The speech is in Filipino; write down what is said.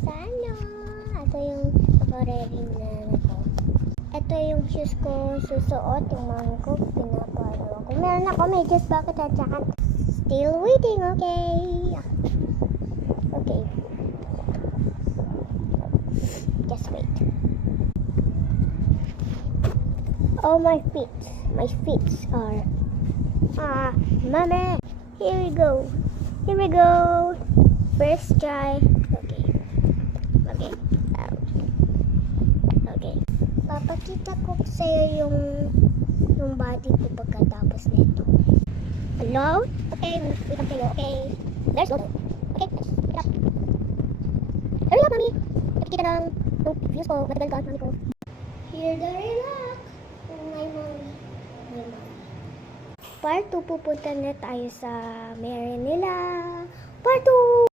sa ano. Ito yung paparerin na to. Ito yung shoes ko susuot. Yung mami ko, pinapalo ako. Meron ako medyas bakit at saka still waiting, okay? Okay. Just wait. Oh, my feet. My feet are... Mommy. Here we go. Here we go. First try. Okay. Okay. Okay. Papakita ko sa'yo yung body ko pagkatapos nito. Hello? Okay. Wait lang kayo. Okay. There's no. Okay. Wait up. Hurry up, Mommy. Nakikita ng views ko. Matagal ka, Mommy ko. Here the relax. My mommy. My mommy. Part 2, pupunta na tayo sa Marinilla. Part 2!